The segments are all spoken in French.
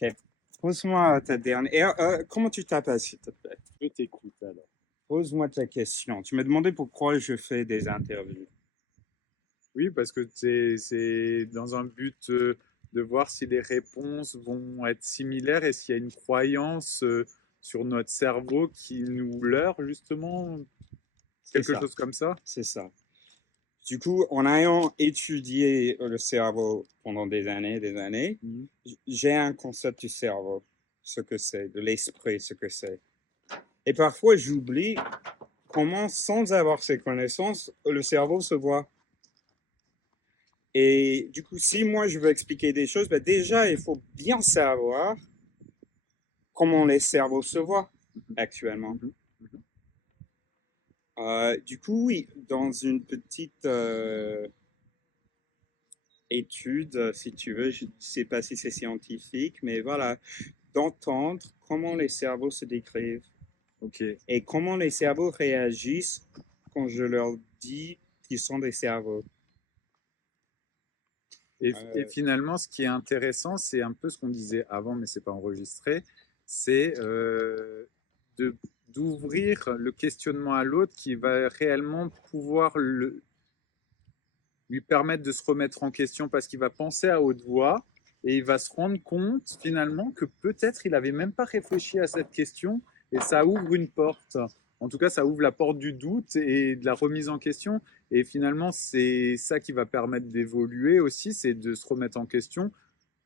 Ok. Pose-moi ta dernière. Et, comment tu t'appelles, s'il te plaît? Je t'écoute alors. Pose-moi ta question. Tu m'as demandé pourquoi je fais des interviews. Oui, parce que c'est dans un but de voir si les réponses vont être similaires et s'il y a une croyance sur notre cerveau qui nous leurre, justement, C'est quelque ça. chose comme ça. C'est ça. Du coup, en ayant étudié le cerveau pendant des années, Mhm. j'ai un concept du cerveau, ce que c'est, de l'esprit, ce que c'est. Et parfois, j'oublie comment, sans avoir ces connaissances, le cerveau se voit. Et du coup, si moi je veux expliquer des choses, ben déjà, il faut bien savoir comment les cerveaux se voient actuellement. Mhm. Mhm. Du coup, oui, dans une petite étude, si tu veux, je ne sais pas si c'est scientifique, mais voilà, d'entendre comment les cerveaux se décrivent Ok. et comment les cerveaux réagissent quand je leur dis qu'ils sont des cerveaux. Et Euh, finalement, ce qui est intéressant, c'est un peu ce qu'on disait avant, mais c'est pas enregistré, c'est de d'ouvrir le questionnement à l'autre qui va réellement pouvoir lui permettre de se remettre en question parce qu'il va penser à haute voix et il va se rendre compte finalement que peut-être il n'avait même pas réfléchi à cette question et ça ouvre une porte. En tout cas, ça ouvre la porte du doute et de la remise en question. Et finalement, c'est ça qui va permettre d'évoluer aussi, c'est de se remettre en question.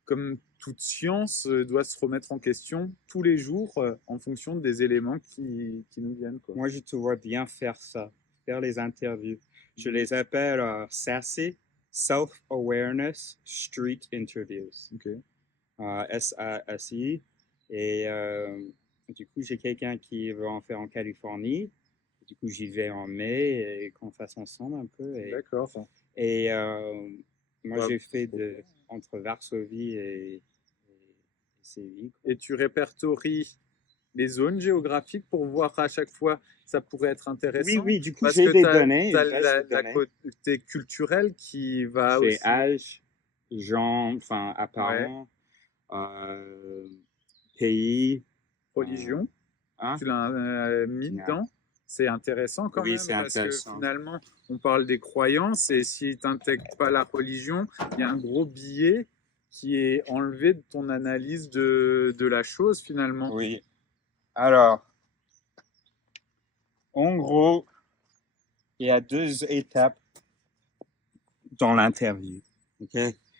Comme toute science doit se remettre en question tous les jours en fonction des éléments qui nous viennent, quoi. Moi, je te vois bien faire ça, faire les interviews. Je les appelle SASI, Self-Awareness Street Interviews. Ok. SASI. Et du coup, j'ai quelqu'un qui veut en faire en Californie. Du coup, j'y vais en mai et qu'on fasse ensemble un peu. D'accord. Et moi, Bah, j'ai fait trop bien. entre Varsovie et Séville, quoi. Et tu répertories les zones géographiques pour voir à chaque fois, ça pourrait être Oui, intéressant oui, du coup, parce j'ai que des tu as, données, une base de la données. côté culturel qui va J'ai aussi. âge, genre, enfin, Ouais, apparent, euh, pays. euh, religion, hein? tu l'as mis Ouais. dedans. C'est intéressant quand Oui, même c'est parce que intéressant. finalement, on parle des croyances et si tu n'intègres pas la religion, il y a un gros billet qui est enlevé de ton analyse de la chose finalement. Oui. Alors, en gros, il y a deux étapes dans l'interview. Ok.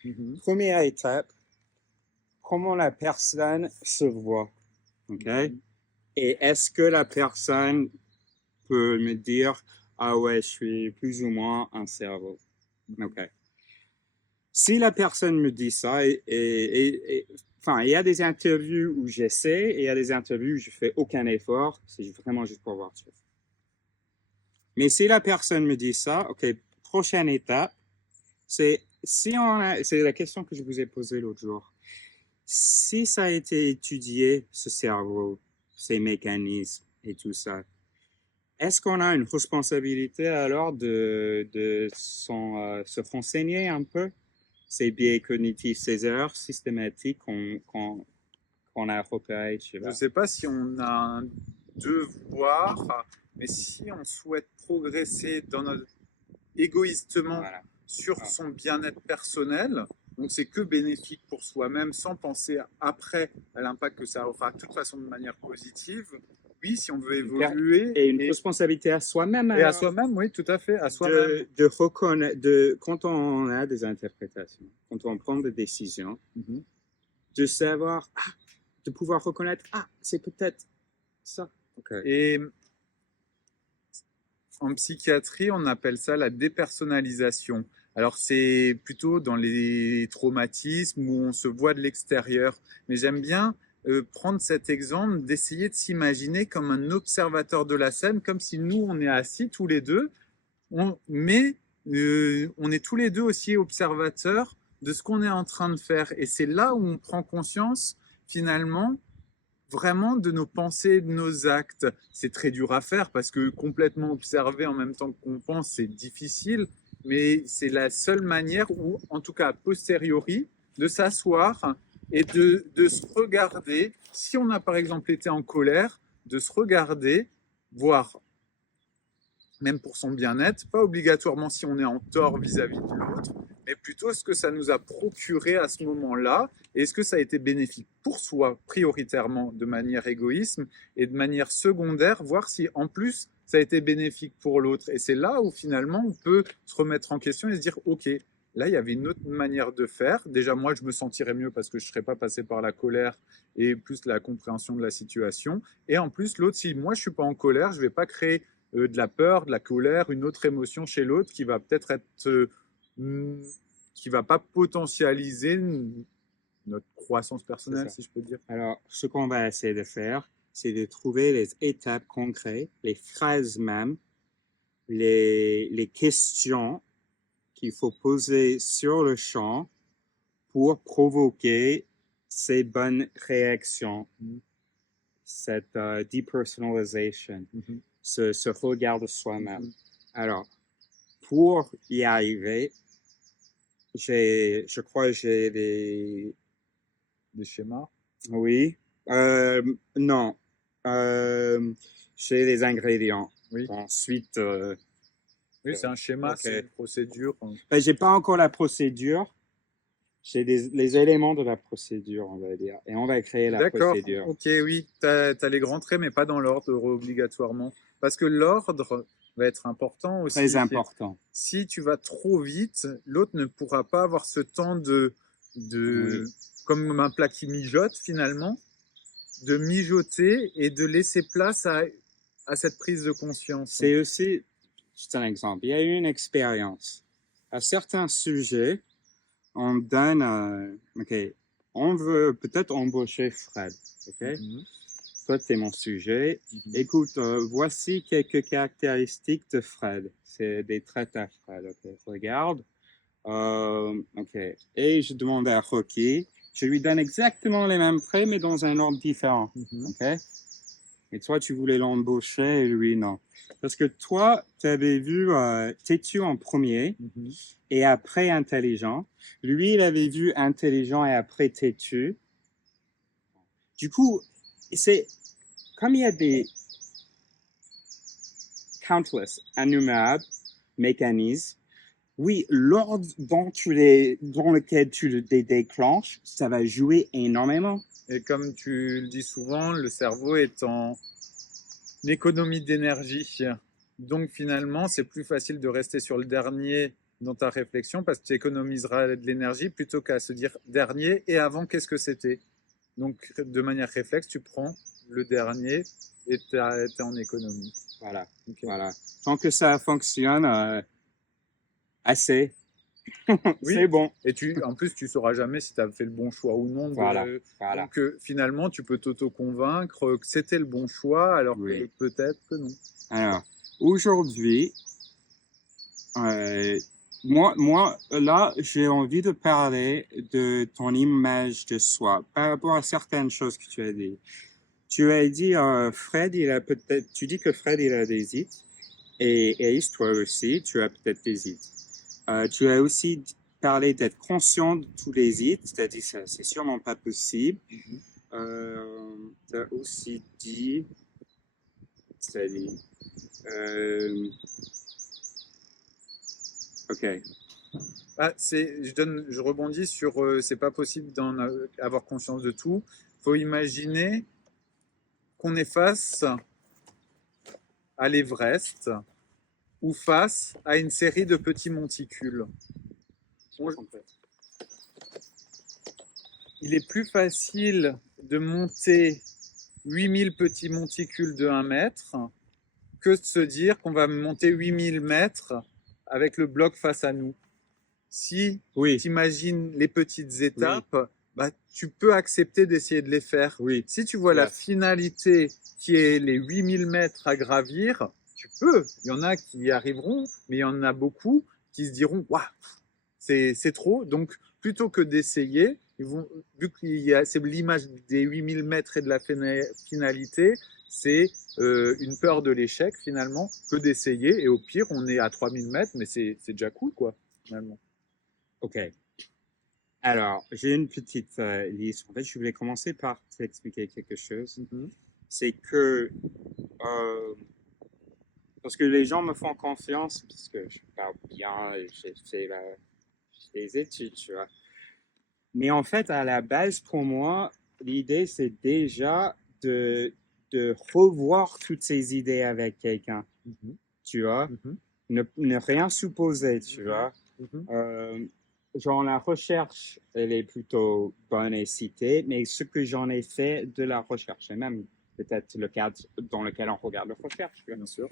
Mhm. Première étape, comment la personne se voit. Ok. Mhm. Et est-ce que la personne peut me dire, ah ouais, je suis plus ou moins un cerveau. Ok. Si la personne me dit ça, enfin, il y a des interviews où j'essaie et il y a des interviews où je fais aucun effort, c'est vraiment juste pour voir. Mais si la personne me dit ça, ok, prochaine étape, c'est si c'est la question que je vous ai posée l'autre jour. Si ça a été étudié, ce cerveau, ces mécanismes et tout ça, est-ce qu'on a une responsabilité alors se renseigner un peu ces biais cognitifs, ces erreurs systématiques qu'on a repérées, je sais Je ne pas. sais pas si on a un devoir, mais si on souhaite progresser égoïstement Voilà. sur Ah. son bien-être personnel, donc c'est que bénéfique pour soi-même sans penser après à l'impact que ça aura de toute façon de manière positive. Oui, si on veut évoluer Et une responsabilité à soi-même et à alors, soi-même, oui, tout à fait, à soi-même. de reconnaître, quand on a des interprétations, quand on prend des décisions, Mhm. de savoir, de pouvoir reconnaître, c'est peut-être ça. Ok. Et en psychiatrie, on appelle ça la dépersonnalisation. Alors c'est plutôt dans les traumatismes où on se voit de l'extérieur. Mais j'aime bien prendre cet exemple d'essayer de s'imaginer comme un observateur de la scène, comme si nous, on est assis tous les deux, mais on est tous les deux aussi observateurs de ce qu'on est en train de faire. Et c'est là où on prend conscience finalement vraiment de nos pensées, de nos actes. C'est très dur à faire parce que complètement observer en même temps qu'on pense, c'est difficile, mais c'est la seule manière, ou en tout cas a posteriori, de s'asseoir et de se regarder. Si on a par exemple été en colère, de se regarder, voir, même pour son bien-être, pas obligatoirement si on est en tort vis-à-vis de l'autre, mais plutôt ce que ça nous a procuré à ce moment-là, et est-ce que ça a été bénéfique pour soi prioritairement de manière égoïsme, et de manière secondaire, voir si en plus ça a été bénéfique pour l'autre. Et c'est là où finalement on peut se remettre en question et se dire, ok, là il y avait une autre manière de faire. Déjà moi je me sentirais mieux parce que je ne serais pas passé par la colère et plus la compréhension de la situation. Et en plus l'autre, si moi je ne suis pas en colère, je ne vais pas créer de la peur, de la colère, une autre émotion chez l'autre qui va peut-être être, qui va pas potentialiser notre croissance personnelle, si je peux dire. Alors, ce qu'on va essayer de faire, c'est de trouver les étapes concrètes, les phrases même, les questions qu'il faut poser sur le champ pour provoquer ces bonnes réactions, cette depersonalization, ce regard de soi-même. Alors, pour y arriver, je crois que j'ai des schémas. Oui. Non. J'ai les ingrédients. Oui. Ensuite, oui, c'est un schéma, okay. C'est une procédure. Ben, j'ai pas encore la procédure. J'ai les éléments de la procédure, on va dire. Et on va créer la procédure. D'accord, ok, oui. Tu as les grands traits, mais pas dans l'ordre obligatoirement. Parce que l'ordre va être important aussi. Très important. Si tu vas trop vite, l'autre ne pourra pas avoir ce temps oui. Comme un plat qui mijote finalement, de mijoter et de laisser place à cette prise de conscience. C'est aussi, juste un exemple, il y a eu une expérience. À certains sujets, on donne, OK, on veut peut-être embaucher Fred, OK? Toi, tu es mon sujet. Écoute, voici quelques caractéristiques de Fred. C'est des traits à Fred, OK? Regarde. OK. Et je demande à Rocky, je lui donne exactement les mêmes traits, mais dans un ordre différent, OK? Et toi, tu voulais l'embaucher et lui, non. Parce que toi, tu avais vu têtu en premier et après intelligent. Lui, il avait vu intelligent et après têtu. Du coup, c'est comme il y a des countless, innombrables mécanismes, oui, l'ordre dans lequel tu les déclenches, ça va jouer énormément. Et comme tu le dis souvent, le cerveau est en économie d'énergie. Donc finalement, c'est plus facile de rester sur le dernier dans ta réflexion parce que tu économiseras de l'énergie plutôt qu'à se dire dernier et avant, qu'est-ce que c'était. Donc de manière réflexe, tu prends le dernier et tu es en économie. Voilà, okay. Voilà. Tant que ça fonctionne assez, oui. C'est bon. Et en plus, tu ne sauras jamais si tu as fait le bon choix ou non. Voilà. Donc finalement, tu peux t'auto-convaincre que c'était le bon choix alors que peut-être que non. Alors, aujourd'hui, moi, là, j'ai envie de parler de ton image de soi par rapport à certaines choses que tu as dit. Tu as dit, Fred, tu dis que Fred, il a des hits. Et Ace, toi aussi, tu as peut-être des hits. Tu as aussi parlé d'être conscient de tous les hits, c'est-à-dire ça, c'est sûrement pas possible. Tu as aussi dit, c'est-à-dire, ok. Je rebondis sur c'est pas possible d'en avoir conscience de tout. Il faut imaginer qu'on est face à l'Everest ou face à une série de petits monticules. Il est plus facile de monter 8000 petits monticules de 1 mètre que de se dire qu'on va monter 8000 mètres avec le bloc face à nous. Si tu imagines les petites étapes, bah, tu peux accepter d'essayer de les faire. Si tu vois la finalité qui est les 8000 mètres à gravir, tu peux. Il y en a qui y arriveront, mais il y en a beaucoup qui se diront « Waouh, c'est trop ». Donc, plutôt que d'essayer, vu que c'est l'image des 8000 mètres et de la finalité, c'est une peur de l'échec finalement que d'essayer. Et au pire, on est à 3000 mètres, mais c'est déjà cool, quoi, finalement. OK. Alors, j'ai une petite liste. En fait, je voulais commencer par t'expliquer quelque chose. C'est que, euh, parce que les gens me font confiance, parce que je parle bien, et j'ai fait des études, tu vois. Mais en fait, à la base, pour moi, l'idée, c'est déjà de revoir toutes ces idées avec quelqu'un, Mhm. tu vois. Mhm. Ne rien supposer, tu Mhm. vois. Mhm. Euh, genre, la recherche, elle est plutôt bonne et citée, mais ce que j'en ai fait de la recherche, et même peut-être le cadre dans lequel on regarde la recherche, tu vois. Bien sûr.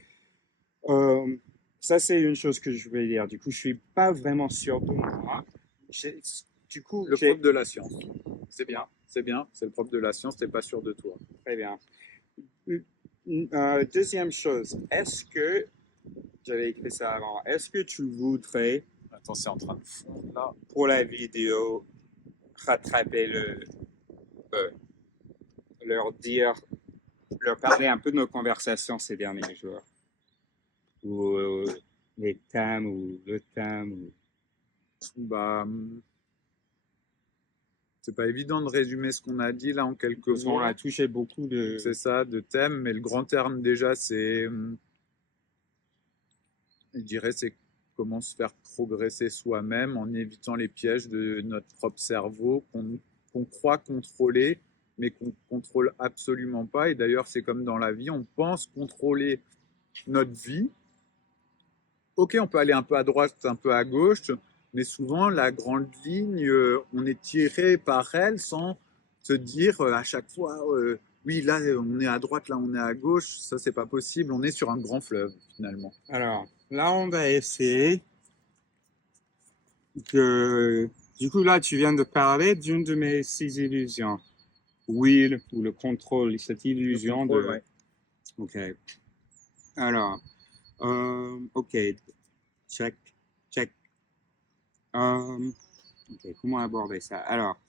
Euh, ça, c'est une chose que je voulais dire. Du coup, je suis pas vraiment sûr de moi. J'ai- Du coup, Le j'ai... propre de la science. C'est bien, c'est bien, c'est le propre de la science, t'es pas sûr de toi. Très bien. Deuxième chose, est-ce que, j'avais écrit ça avant, est-ce que tu voudrais, Attends, c'est en train de fondre là. pour la vidéo, rattraper euh, leur dire, leur parler un peu de nos conversations ces derniers jours? Ou les thèmes, ou le thème, ou... Bah, c'est pas évident de résumer ce qu'on a dit là en quelques Parce qu'on mots. a touché beaucoup C'est de... ça, de thèmes, mais le grand terme déjà, c'est, je dirais, c'est comment se faire progresser soi-même en évitant les pièges de notre propre cerveau qu'on croit contrôler, mais qu'on contrôle absolument pas. Et d'ailleurs, c'est comme dans la vie, on pense contrôler notre vie. Ok, on peut aller un peu à droite, un peu à gauche, mais souvent la grande ligne, on est tiré par elle sans se dire à chaque fois, oui, là on est à droite, là on est à gauche. Ça, c'est pas possible. On est sur un grand fleuve finalement. Alors, là, on va essayer de... Du coup, là, tu viens de parler d'une de mes six illusions. Will, ou le contrôle, cette Le illusion contrôle, de... ouais. Ok. Alors, ok, check, check. Ok, comment aborder ça? Alors,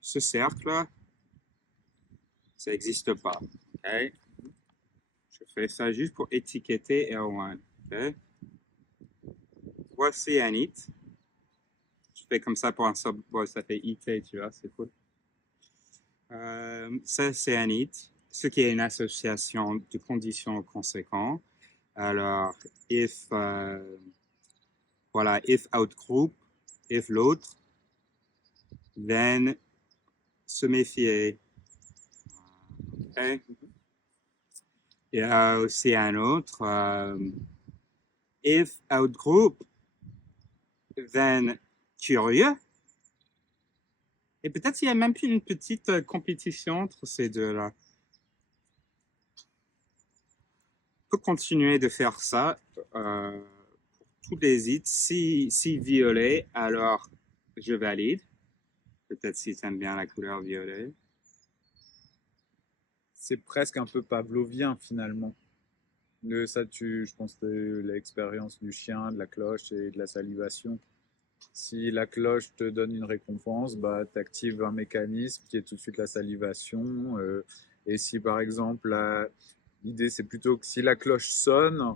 ce cercle, ça n'existe pas. Ok? Je fais ça juste pour étiqueter L1. Ok? Voici un it. Je fais comme ça pour un subboard, ça fait IT, tu vois, c'est cool. Ça, c'est un it, ce qui est une association de conditions conséquentes. Alors, if, voilà, if outgroup, if l'autre, then se méfier. Okay? Il y a aussi un autre, if outgroup, then curieux. Et peut-être il y a même plus une petite compétition entre ces deux-là. On peut continuer de faire ça pour tous les hits. Si violet, alors je valide. Peut-être si tu aimes bien la couleur violet. C'est presque un peu pavlovien finalement. Ça, je pense que l'expérience du chien, de la cloche et de la salivation. Si la cloche te donne une récompense, bah, tu actives un mécanisme qui est tout de suite la salivation. Et si par exemple, l'idée c'est plutôt que si la cloche sonne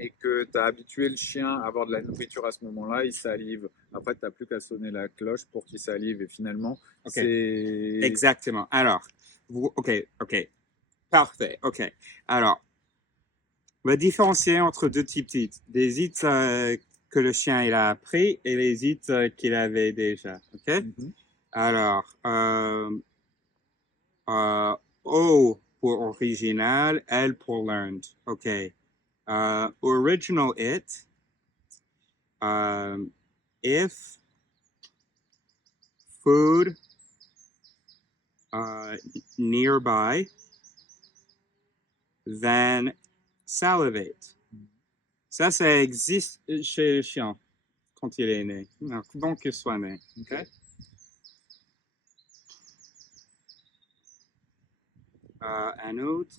et que tu as habitué le chien à avoir de la nourriture à ce moment-là, il salive. Après, tu n'as plus qu'à sonner la cloche pour qu'il salive. Et finalement, OK. c'est... Exactement. Alors, OK, OK. Parfait. OK. Alors, on va différencier entre deux types d'hits. Des hits que le chien il a appris et les hits qu'il avait déjà. OK? Mhm. Alors, O pour original, L pour learned. OK. Original it. If food nearby, then salivate. Ça existe chez le chien quand il est né, donc qu'il soit né. Okay? Un autre.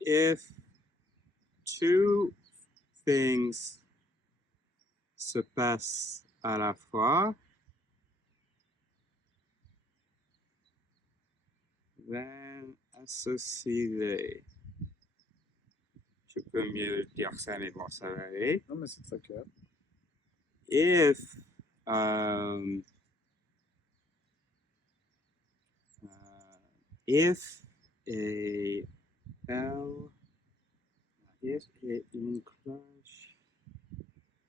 If two things se passent à la fois, then associe-les. je peux mieux dire ça, mais bon, ça va aller. Non, mais c'est très clair. If, um, if a L, if et une cloche.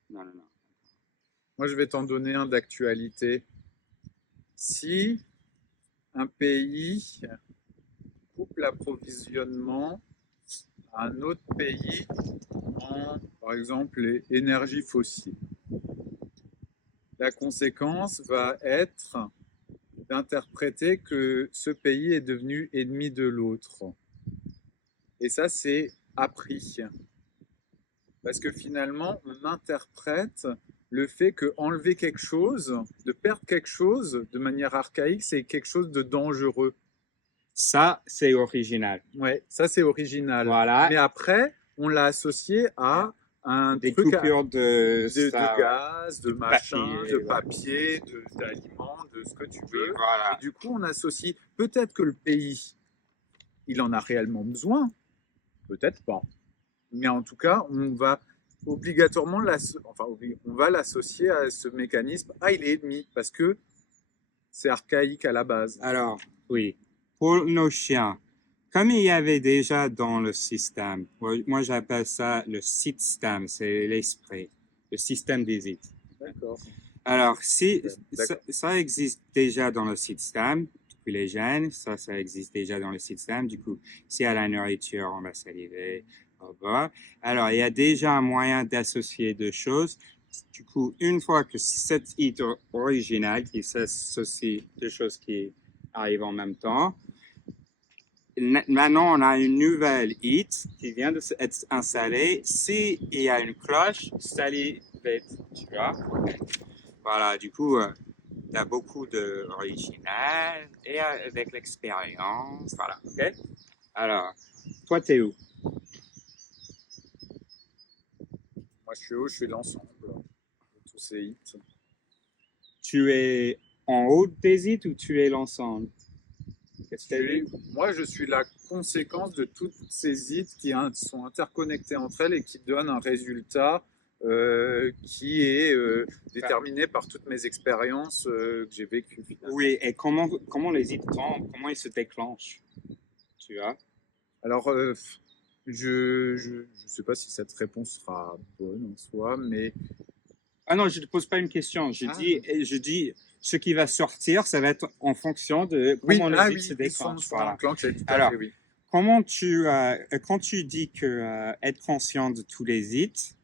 Non, non, non. Moi, je vais t'en donner un d'actualité. Si un pays coupe l'approvisionnement à un autre pays en, par exemple, les énergies fossiles, la conséquence va être d'interpréter que ce pays est devenu ennemi de l'autre. Et ça, c'est appris. Parce que finalement, on interprète le fait que enlever quelque chose, de perdre quelque chose de manière archaïque, c'est quelque chose de dangereux. Ça, c'est original. Ouais, ça c'est original. Voilà. Mais après, on l'a associé à un Des truc coupures de de ça, gaz, de machin, papier, de ouais. papier, d'aliments, de ce que tu veux. Voilà. Et du coup, on associe peut-être que le pays, il en a réellement besoin, peut-être pas. Mais en tout cas, on va obligatoirement on va l'associer à ce mécanisme. Ah, il est ennemi parce que c'est archaïque à la base. Alors, oui, pour nos chiens, comme il y avait déjà dans le système, moi j'appelle ça le système, c'est l'esprit, le système des it. D'accord. Alors, si D'accord. ça existe déjà dans le système, depuis les gènes, ça existe déjà dans le système. Du coup, si à la nourriture, on va saliver, blah. Alors, il y a déjà un moyen d'associer deux choses. Du coup, une fois que cette hit originale qui s'associe deux choses qui arrivent en même temps, maintenant on a une nouvelle hit qui vient de être installée. S'il y a une cloche, salut, tu vois. Voilà, du coup, tu as beaucoup d'original et avec l'expérience, voilà, ok? Alors, toi, t'es où? Moi, je suis où? Je suis l'ensemble de tous ces hits. Tu es en haut des hits ou tu es l'ensemble? Qu'est-ce que tu as vu? Moi, je suis la conséquence de toutes ces hits qui sont interconnectées entre elles et qui donnent un résultat qui est déterminé par toutes mes expériences que j'ai vécues. Finalement. Oui, et comment les hits tombent? Comment ils se déclenchent? Tu vois? Alors, je sais pas si cette réponse sera bonne en soi, mais Ah non, je ne te pose pas une question. Je dis, ce qui va sortir, ça va être en fonction de comment les hits se déclenchent. Voilà. Alors, oui. comment quand tu dis que être conscient de tous les hits,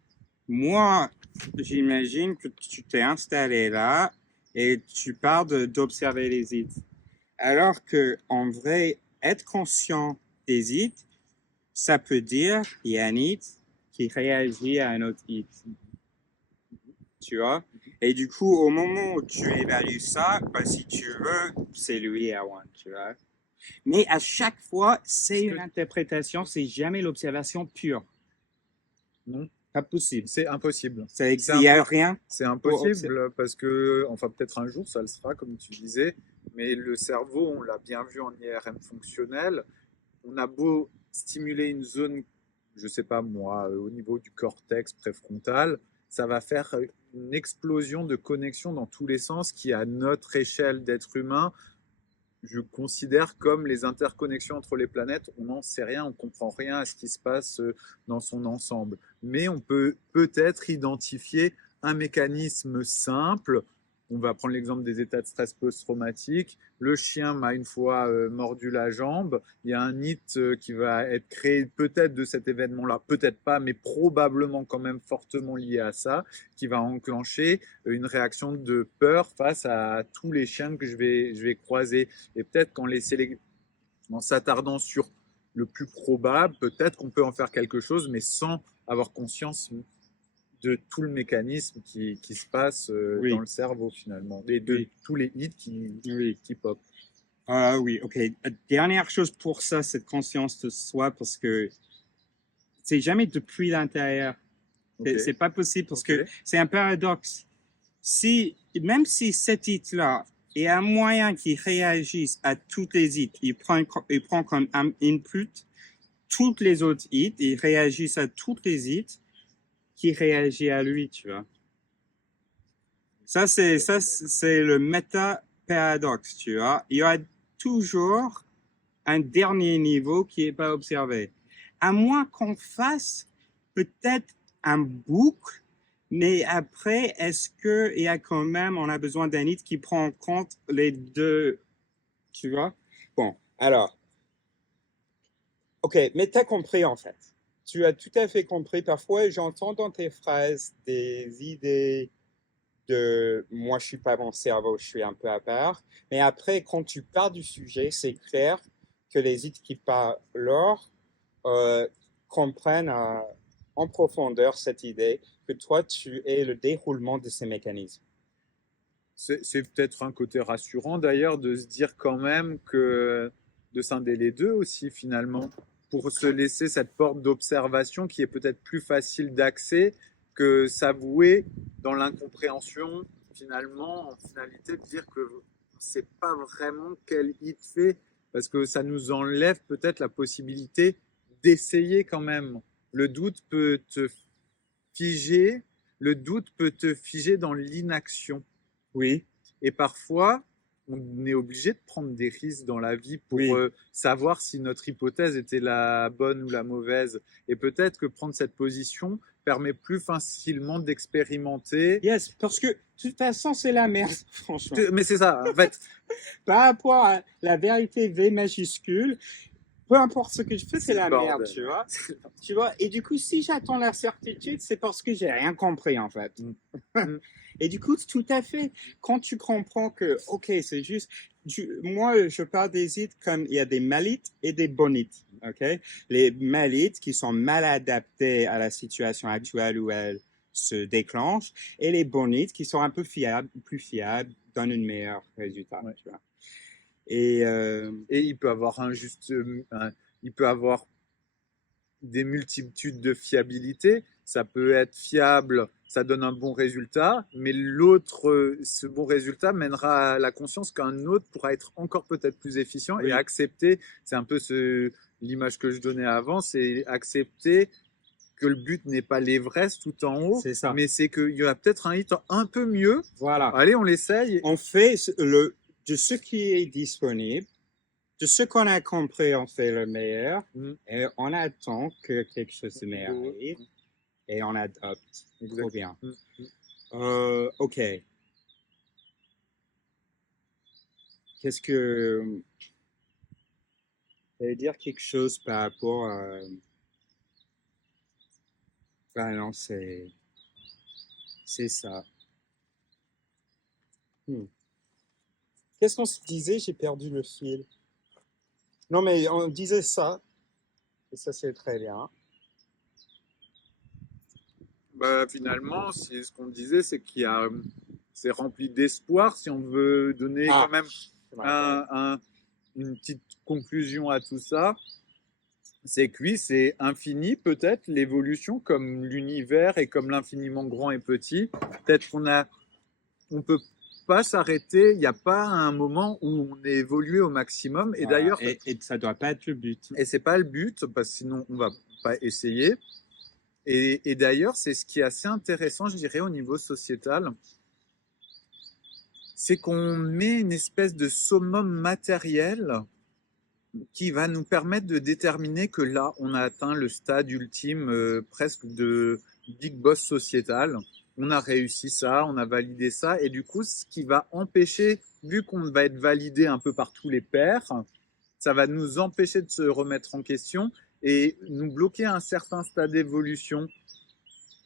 moi, j'imagine que tu t'es installé là et tu parles d'observer les hits. Alors que, en vrai, être conscient des hits, ça peut dire il y a un hit qui réagit à un autre hit. Tu vois? Et du coup, au moment où tu évalues ça, ben, si tu veux, c'est lui à one, tu vois? Mais à chaque fois, c'est une interprétation, c'est jamais l'observation pure. Non. Pas possible. C'est impossible. Il n'y a rien. C'est impossible parce que, enfin, peut-être un jour ça le sera, comme tu disais, mais le cerveau, on l'a bien vu en IRM fonctionnel, on a beau stimuler une zone, je sais pas moi, au niveau du cortex préfrontal, ça va faire une explosion de connexions dans tous les sens qui, à notre échelle d'être humain, je considère comme les interconnexions entre les planètes. On n'en sait rien, on ne comprend rien à ce qui se passe dans son ensemble. Mais on peut peut-être identifier un mécanisme simple. On va prendre l'exemple des états de stress post-traumatique. Le chien m'a une fois mordu la jambe. Il y a un hit qui va être créé peut-être de cet événement-là, peut-être pas, mais probablement quand même fortement lié à ça, qui va enclencher une réaction de peur face à tous les chiens que je vais croiser. Et peut-être en s'attardant sur le plus probable, peut-être qu'on peut en faire quelque chose, mais sans avoir conscience de tout le mécanisme qui se passe dans le cerveau finalement, et de tous les hits qui pop. Oui, ok. Dernière chose pour ça, cette conscience de soi, parce que c'est jamais depuis l'intérieur. Okay. C'est pas possible parce que c'est un paradoxe. Même si cet hit-là est un moyen qui réagisse à toutes les hits, il prend comme input toutes les autres hits, ils réagissent à toutes les hits qui réagissent à lui, tu vois. Ça, c'est le méta-paradoxe, tu vois. Il y a toujours un dernier niveau qui n'est pas observé. À moins qu'on fasse peut-être un boucle, mais après, est-ce qu'il y a quand même, on a besoin d'un hit qui prend en compte les deux, tu vois? Bon, alors, ok, mais tu as compris en fait. Tu as tout à fait compris. Parfois, j'entends dans tes phrases des idées de moi, je suis pas mon cerveau, je suis un peu à part. Mais après, quand tu pars du sujet, c'est clair que les idées qui parlent euh, comprennent en profondeur cette idée que toi, tu es le déroulement de ces mécanismes. C'est peut-être un côté rassurant d'ailleurs de se dire quand même que de scinder les deux aussi finalement, pour se laisser cette porte d'observation qui est peut-être plus facile d'accès que s'avouer dans l'incompréhension finalement, en finalité de dire que on ne sait pas vraiment quel hit fait, parce que ça nous enlève peut-être la possibilité d'essayer quand même. Le doute peut te figer, le doute peut te figer dans l'inaction. Oui, Et parfois, on est obligé de prendre des risques dans la vie pour oui. savoir si notre hypothèse était la bonne ou la mauvaise. Et peut-être que prendre cette position permet plus facilement d'expérimenter. Yes, parce que de toute façon, c'est la merde, franchement. Mais c'est ça, en fait. Par rapport à la vérité V majuscule, peu importe ce que je fais, c'est la bordel. merde, tu vois. Tu vois. Et du coup, si j'attends la certitude, c'est parce que j'ai rien compris, en fait. Et du coup, tout à fait. Quand tu comprends que, ok, c'est juste, moi, je parle des hits comme il y a des malites et des bonites, ok. Les malites qui sont mal adaptés à la situation actuelle où elles se déclenchent, et les bonites qui sont un peu fiables, plus fiables, donnent un meilleur résultat, Ouais. tu vois. Et Et il peut avoir il peut avoir des multitudes de fiabilité. Ça peut être fiable, ça donne un bon résultat, mais l'autre, ce bon résultat mènera à la conscience qu'un autre pourra être encore peut-être plus efficient oui. et accepter. C'est un peu l'image que je donnais avant, c'est accepter que le but n'est pas l'Everest tout en haut, C'est ça. mais c'est qu'il y a peut-être un hit un peu mieux. Voilà. Allez, on l'essaye. On fait de ce qui est disponible, de ce qu'on a compris, on fait le meilleur, et on attend que quelque chose de meilleur arrive, et on adopte. Trop bien. Ok. Qu'est-ce que... Je vais dire quelque chose par rapport à... Ben non, c'est ça. Qu'est-ce qu'on se disait? J'ai perdu le fil. Non, mais on disait ça, et ça c'est très bien. Bah, finalement, ce qu'on disait, c'est c'est rempli d'espoir. Si on veut donner quand même une petite conclusion à tout ça, c'est que oui, c'est infini peut-être l'évolution, comme l'univers et comme l'infiniment grand et petit. Peut-être on peut pas s'arrêter. Il n'y a pas un moment où on est évolué au maximum. Et Voilà. d'ailleurs, Et ça doit pas être le but. et c'est pas le but, parce que sinon on va pas essayer. Et d'ailleurs, c'est ce qui est assez intéressant, je dirais, au niveau sociétal, c'est qu'on met une espèce de summum matériel qui va nous permettre de déterminer que là, on a atteint le stade ultime presque de big boss sociétal. On a réussi ça, on a validé ça, et du coup, ce qui va empêcher, vu qu'on va être validé un peu par tous les pairs, ça va nous empêcher de se remettre en question et nous bloquer à un certain stade d'évolution.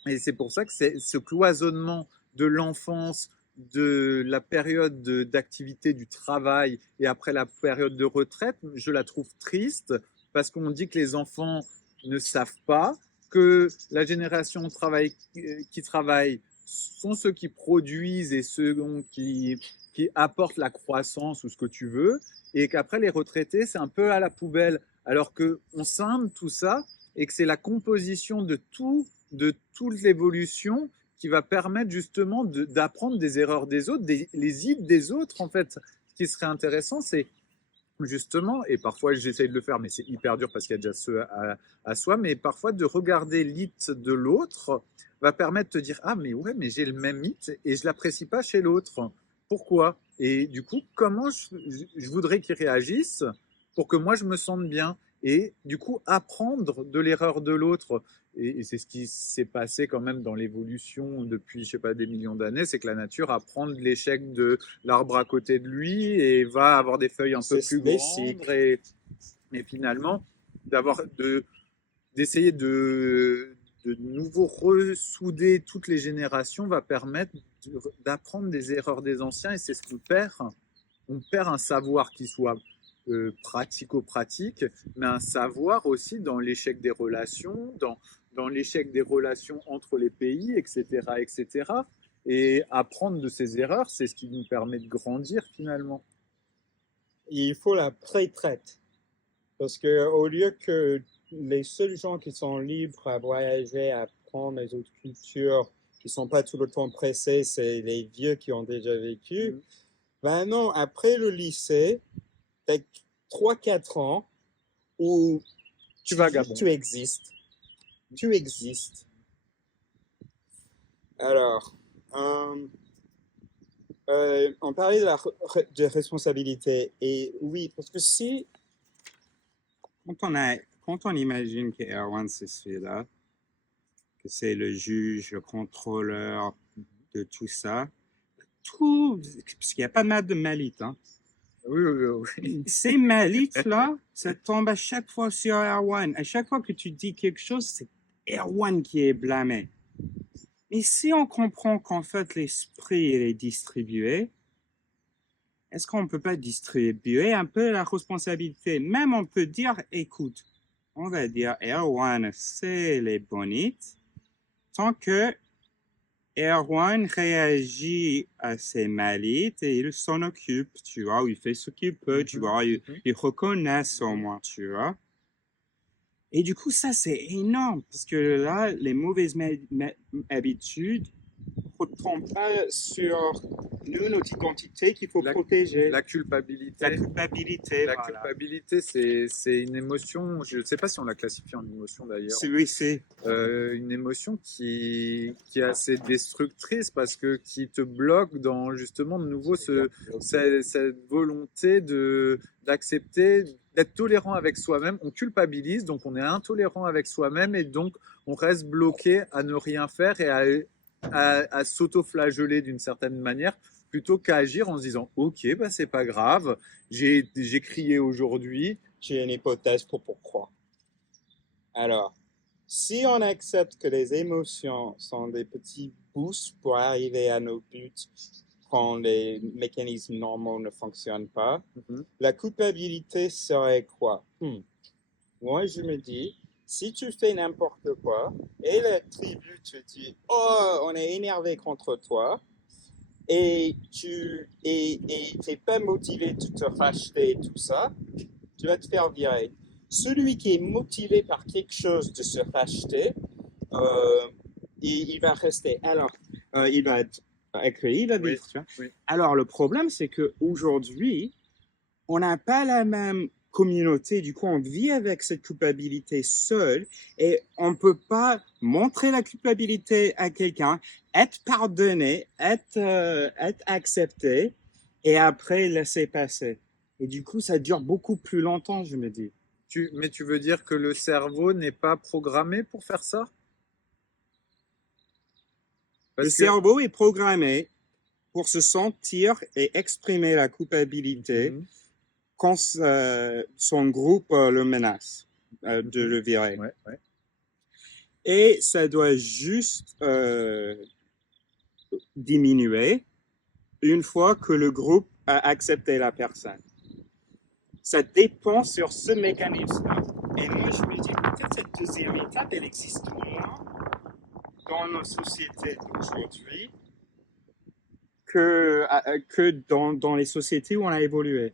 Et c'est pour ça que c'est ce cloisonnement de l'enfance, de la période d'activité du travail et après la période de retraite, je la trouve triste parce qu'on dit que les enfants ne savent pas, que la génération qui travaille sont ceux qui produisent et ceux qui apportent la croissance ou ce que tu veux, et qu'après les retraités, c'est un peu à la poubelle, alors qu'on scinde tout ça et que c'est la composition de toute l'évolution qui va permettre justement d'apprendre des erreurs des autres, les idées des autres. En fait, ce qui serait intéressant, c'est justement, et parfois j'essaye de le faire, mais c'est hyper dur parce qu'il y a déjà ceux à soi, mais parfois de regarder l'it de l'autre va permettre de te dire, ah mais ouais, mais j'ai le même it et je l'apprécie pas chez l'autre. Pourquoi? Et du coup, comment je voudrais qu'il réagisse pour que moi je me sente bien? Et du coup, apprendre de l'erreur de l'autre. Et c'est ce qui s'est passé quand même dans l'évolution depuis, je sais pas, des millions d'années, c'est que la nature apprend de l'échec de l'arbre à côté de lui et va avoir des feuilles un peu C'est plus les grandes cycles. et finalement d'essayer de nouveau ressouder toutes les générations va permettre d'apprendre des erreurs des anciens et c'est ce qu'on perd. On perd un savoir qui soit pratico-pratique, mais un savoir aussi dans l'échec des relations, dans l'échec des relations entre les pays, etc., etc. Et apprendre de ces erreurs, c'est ce qui nous permet de grandir finalement. Il faut la pré-traite. Parce que au lieu que les seuls gens qui sont libres à voyager, à apprendre les autres cultures, qui ne sont pas tout le temps pressés, c'est les vieux qui ont déjà vécu. Ben non, après le lycée, tu as 3-4 ans où Tu vagabondes. tu existes. Tu existes. Alors, on parlait de responsabilité. Et oui, parce que si, quand on imagine que Erwan, c'est celui-là, que c'est le juge, le contrôleur de tout ça, tout, parce qu'il n'y a pas mal de malites, hein. Oui, oui, oui. Ces malites-là, ça tombe à chaque fois sur Erwan. À chaque fois que tu dis quelque chose, c'est Erwan qui est blâmé. Mais si on comprend qu'en fait l'esprit est distribué, est-ce qu'on ne peut pas distribuer un peu la responsabilité? Même on peut dire, écoute, on va dire Erwan, c'est les bonites, tant que Erwan réagit à ses malites et il s'en occupe, tu vois, ou il fait ce qu'il peut, tu vois, il reconnaît au moins, tu vois. Et du coup, ça, c'est énorme, parce que là, les mauvaises habitudes ne retombent pas sur nous, notre identité qu'il faut protéger. La culpabilité. La culpabilité, La voilà. culpabilité, c'est une émotion, je ne sais pas si on la classifie en émotion d'ailleurs. C'est une émotion qui est assez destructrice parce que qui te bloque dans justement de nouveau cette volonté d'accepter, d'être tolérant avec soi-même. On culpabilise, donc on est intolérant avec soi-même et donc on reste bloqué à ne rien faire et à s'auto-flageller d'une certaine manière plutôt qu'à agir en se disant ok, bah, c'est pas grave, j'ai crié aujourd'hui. J'ai une hypothèse pour pourquoi. Alors, si on accepte que les émotions sont des petits boosts pour arriver à nos buts quand les mécanismes normaux ne fonctionnent pas, la culpabilité serait quoi? Moi, je me dis, si tu fais n'importe quoi et la tribu te dit, oh, on est énervé contre toi, et tu n'es pas motivé de te racheter et tout ça, tu vas te faire virer. Celui qui est motivé par quelque chose de se racheter, il va rester. Alors, il va être accueilli, il va vivre. Oui, oui. Alors, le problème, c'est qu'aujourd'hui, on n'a pas la même communauté. Du coup, on vit avec cette culpabilité seule et on ne peut pas montrer la culpabilité à quelqu'un, être pardonné, être accepté et après laisser passer. Et du coup, ça dure beaucoup plus longtemps, je me dis. Mais tu veux dire que le cerveau n'est pas programmé pour faire ça? Le cerveau est programmé pour se sentir et exprimer la culpabilité quand son groupe le menace de le virer. Ouais, ouais. Et ça doit juste diminuer une fois que le groupe a accepté la personne. Ça dépend sur ce mécanisme-là. Et moi, je me dis, peut-être cette deuxième étape, elle existe moins dans nos sociétés d'aujourd'hui que dans les sociétés où on a évolué.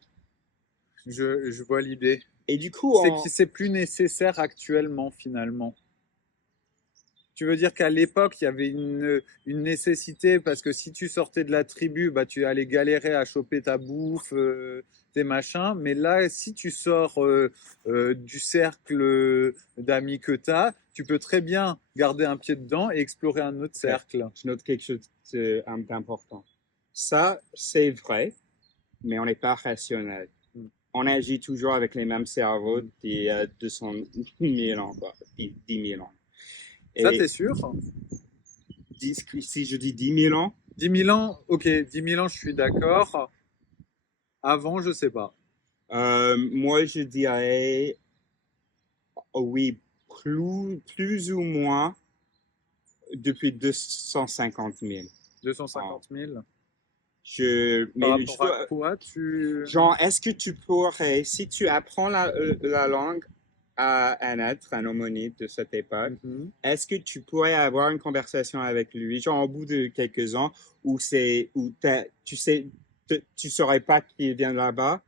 Je vois l'idée. Et du coup, c'est plus nécessaire actuellement, finalement. Tu veux dire qu'à l'époque, il y avait une nécessité parce que si tu sortais de la tribu, bah, tu allais galérer à choper ta bouffe, tes machins. Mais là, si tu sors du cercle d'amis que tu as, tu peux très bien garder un pied dedans et explorer un autre Ok. cercle. Je note quelque chose d'important. Ça, c'est vrai, mais on n'est pas rationnel. Mm. On agit toujours avec les mêmes cerveaux Mm. d'il y a 200 000 ans, quoi, 10 000 ans. Ça, Et t'es sûr? si je dis 10 000 ans, 10 000 ans, ok, 10 000 ans, je suis d'accord. Avant, je sais pas. moi, je dirais, oui, plus ou moins depuis 250 000 ans. 250 000. Par Mais rapport à quoi tu... genre, est-ce que tu pourrais, si tu apprends la langue à un être, un homonide de cette époque, Mhm. est-ce que tu pourrais avoir une conversation avec lui, genre au bout de quelques ans, tu sais, tu saurais pas qu'il vient là-bas?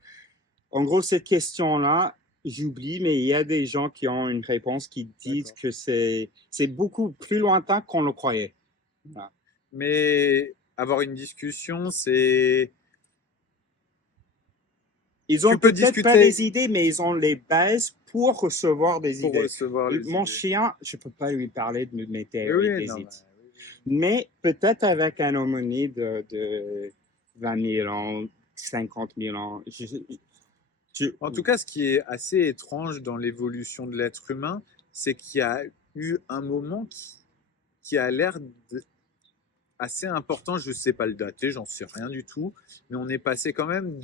En gros, cette question-là, j'oublie, mais il y a des gens qui ont une réponse qui disent D'accord. que c'est beaucoup plus lointain qu'on le croyait. Voilà. Mais avoir une discussion, c'est... Ils Tu ont peux peut-être pas discuter des idées, mais ils ont les bases pour recevoir des pour idées. recevoir les Mon idées. chien, je peux pas lui parler de mes Oui, théories oui, des non, idées. oui, oui. Mais peut-être avec un homonide de 20 000 ans, 50 000 ans. Je- En tout cas, ce qui est assez étrange dans l'évolution de l'être humain, c'est qu'il y a eu un moment qui a l'air assez important. Je ne sais pas le dater, j'en sais rien du tout, mais on est passé quand même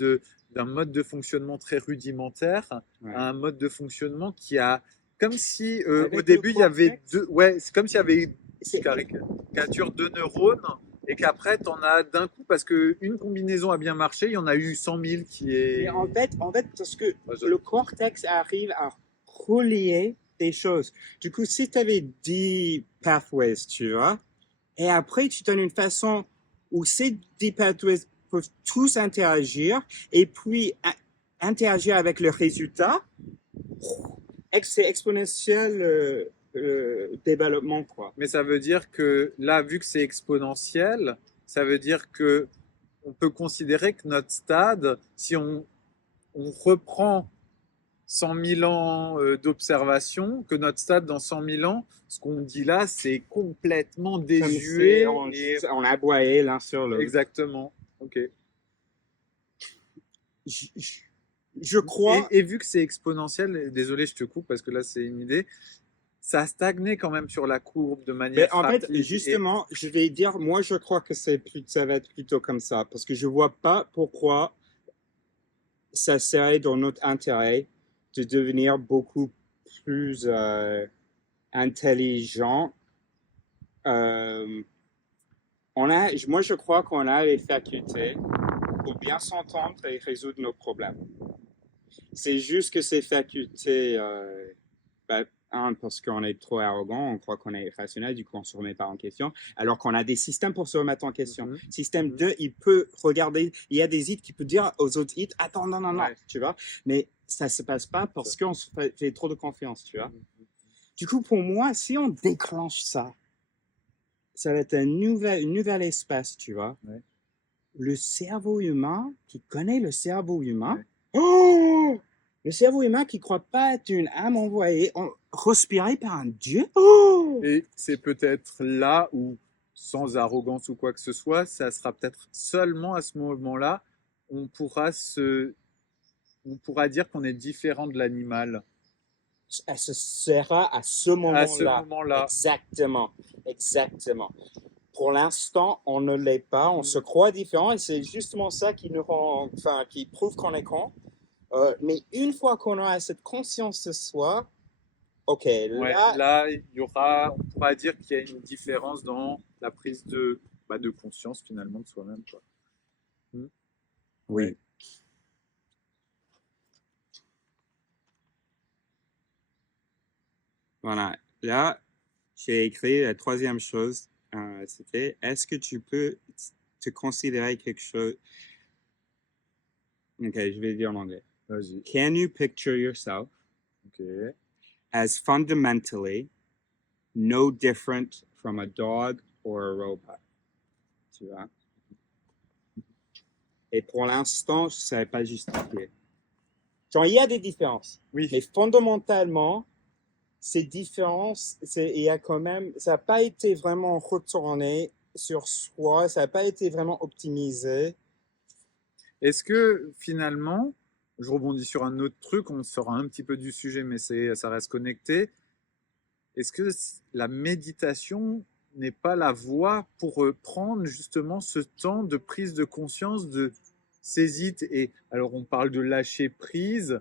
d'un mode de fonctionnement très rudimentaire ouais. à un mode de fonctionnement qui a, comme si au Avec le début il y avait cortex, deux, ouais, c'est comme s'il y avait, je c'est caricature, deux neurones et qu'après tu en as d'un coup parce qu'une combinaison a bien marché, il y en a eu 100 000 qui mais est. en fait, parce que Ah, le cortex arrive à relier des choses. Du coup, si tu avais 10 pathways, tu vois, et après, tu donnes une façon où ces 10 pathways peuvent tous interagir, et puis interagir avec le résultat, c'est exponentiel développement, quoi. Mais ça veut dire que là, vu que c'est exponentiel, ça veut dire que on peut considérer que notre stade, si on reprend 100 000 ans d'observation, que notre stade dans 100 000 ans, ce qu'on dit là, c'est complètement Comme c'est, désuet et on aboyait l'un sur l'autre. exactement. Ok. Je, je- je crois, Et vu que c'est exponentiel, désolé, je te coupe parce que là c'est une idée, ça a stagné quand même sur la courbe de mais manière en fait, rapide et justement, je vais dire, moi, je crois que ça va être plutôt comme ça, parce que je vois pas pourquoi ça serait dans notre intérêt de devenir beaucoup plus intelligent. Euh, moi, je crois qu'on a les facultés pour bien s'entendre et résoudre nos problèmes. C'est juste que ces facultés, parce qu'on est trop arrogant, on croit qu'on est rationnel, du coup on ne se remet pas en question, alors qu'on a des systèmes pour se remettre en question. Mhm, Système mhm. 2, il peut regarder, il y a des hits qui peut dire aux autres hits, attends, non, non, non, Ouais. tu vois, mais ça ne se passe pas Ça. parce qu'on se fait trop de confiance, tu vois. Du coup, pour moi, si on déclenche ça, ça va être un nouvel espace, tu vois. Ouais, Le cerveau humain, qui connaît le cerveau humain, ouais. oh, le cerveau humain qui croit pas être une âme envoyée, respirée par un dieu. Oh, Et c'est peut-être là où, sans arrogance ou quoi que ce soit, ça sera peut-être seulement à ce moment-là, on pourra on pourra dire qu'on est différent de l'animal. ce sera à ce À ce moment-là. moment-là. Exactement, exactement. Pour l'instant, on ne l'est pas, on se Mm. croit différent et c'est justement ça qui nous rend, enfin, qui prouve qu'on est con. Mais une fois qu'on a cette conscience de soi, ok, Ouais, là, là, il y aura, on pourra dire qu'il y a une différence dans la prise de conscience finalement de soi-même, quoi. Mm. Ouais. oui, voilà. Là, j'ai écrit la troisième chose, c'était, est-ce que tu peux te considérer quelque chose? Ok, je vais dire en anglais. Vas-y. Can you picture yourself Ok. as fundamentally no different from a dog or a robot. Tu vois? Et pour l'instant, je ne savais pas justifier. Genre, il y a des différences. Oui. Mais fondamentalement, ces différences, il y a quand même, ça n'a pas été vraiment retourné sur soi, ça n'a pas été vraiment optimisé. Est-ce que finalement, je rebondis sur un autre truc, on sort un petit peu du sujet, mais ça reste connecté. Est-ce que la méditation n'est pas la voie pour prendre justement ce temps de prise de conscience de ces hits? Et alors on parle de lâcher prise,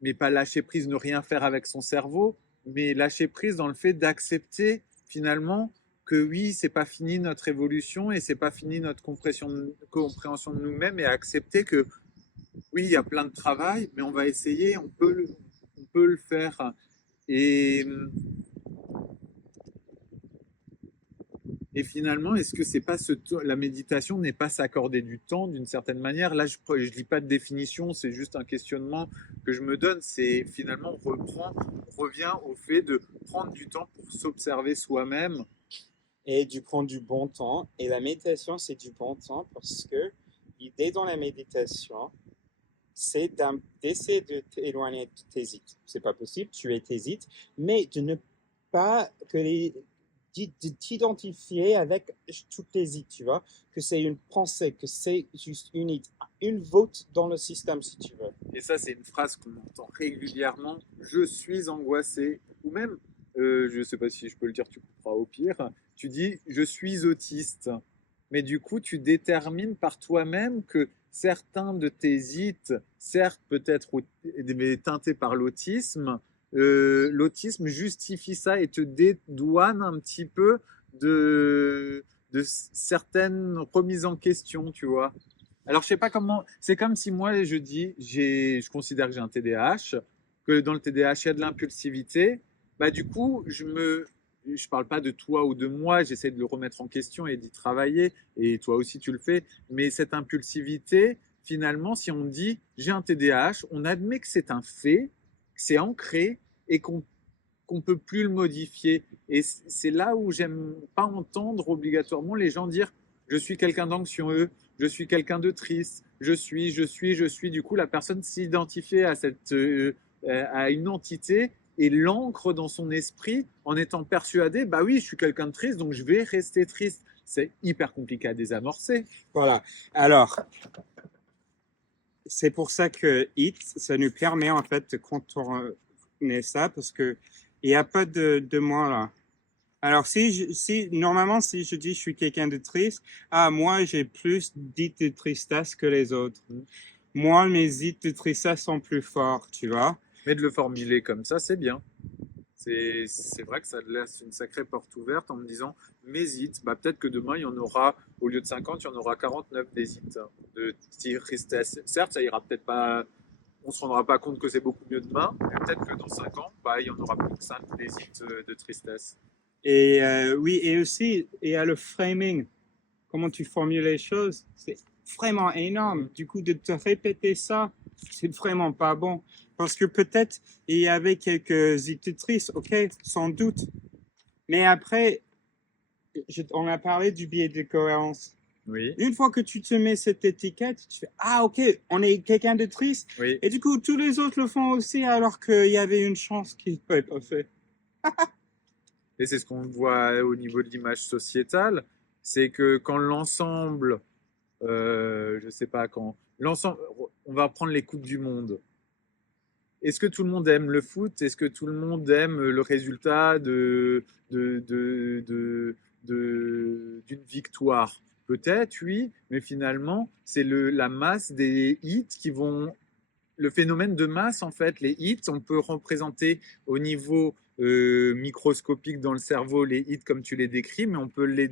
mais pas lâcher prise, ne rien faire avec son cerveau, mais lâcher prise dans le fait d'accepter finalement que oui, c'est pas fini notre évolution et c'est pas fini notre compréhension de nous-mêmes, et accepter que oui, il y a plein de travail, mais on va essayer, on peut le faire. Et, et finalement, est-ce que c'est pas la méditation n'est pas s'accorder du temps d'une certaine manière? Là, je lis pas de définition, c'est juste un questionnement que je me donne. C'est finalement on revient au fait de prendre du temps pour s'observer soi-même. Et du prendre du bon temps. Et la méditation, c'est du bon temps parce que l'idée dans la méditation, c'est d'essayer de t'éloigner de tes hits. C'est pas possible, tu es tes hits, mais de ne pas de t'identifier avec toutes les hits, tu vois, que c'est une pensée, que c'est juste une hit, une vote dans le système, si tu veux. Et ça, c'est une phrase qu'on entend régulièrement. Je suis angoissé. Ou même, je ne sais pas si je peux le dire, tu couperas au pire. Tu dis, je suis autiste. Mais du coup, tu détermines par toi-même que certains de tes hits, certes peut-être teintés par l'autisme justifie ça et te dédouane un petit peu de certaines remises en question, tu vois. Alors, je sais pas comment. C'est comme si moi, je dis, je considère que j'ai un TDAH, que dans le TDAH, il y a de l'impulsivité. Bah, du coup, je parle pas de toi ou de moi, j'essaie de le remettre en question et d'y travailler. Et toi aussi, tu le fais. Mais cette impulsivité, finalement, si on dit j'ai un TDAH, on admet que c'est un fait, que c'est ancré et qu'on peut plus le modifier. Et c'est là où j'aime pas entendre obligatoirement les gens dire je suis quelqu'un d'anxieux, je suis quelqu'un de triste, je suis. Du coup, la personne s'identifier à une entité et l'ancre dans son esprit en étant persuadé, bah oui, je suis quelqu'un de triste, donc je vais rester triste. C'est hyper compliqué à désamorcer. Voilà. Alors, c'est pour ça que HIT, ça nous permet en fait de contourner ça parce que il n'y a pas de moi là. Alors, normalement, si je dis je suis quelqu'un de triste, moi, j'ai plus d'hits de tristesse que les autres. Moi, mes hits de tristesse sont plus forts, tu vois. Mais de le formuler comme ça, c'est bien. C'est vrai que ça laisse une sacrée porte ouverte en me disant mes hits, bah, peut-être que demain il y en aura, au lieu de 50, il y en aura 49 des hits de tristesse. Certes, ça ira peut-être pas, on se rendra pas compte que c'est beaucoup mieux demain, mais peut-être que dans 5 ans, bah, il y en aura plus que 5 des hits de tristesse. Et oui, et aussi, il y a le framing. Comment tu formules les choses, c'est vraiment énorme. Du coup, de te répéter ça, c'est vraiment pas bon. Parce que peut-être il y avait quelques étuditrices, ok, sans doute. Mais après, on a parlé du biais de cohérence. Oui. Une fois que tu te mets cette étiquette, tu fais ok, on est quelqu'un de triste. Oui. Et du coup, tous les autres le font aussi alors qu'il y avait une chance qu'ils ne l'aient pas fait. Et c'est ce qu'on voit au niveau de l'image sociétale, c'est que quand l'ensemble, je sais pas, quand l'ensemble, on va prendre les coupes du monde. Est-ce que tout le monde aime le foot? Est-ce que tout le monde aime le résultat d'une victoire? Peut-être, oui, mais finalement, c'est la masse des hits qui vont le phénomène de masse, en fait, les hits, on peut représenter au niveau microscopique dans le cerveau les hits comme tu les décris, mais on peut les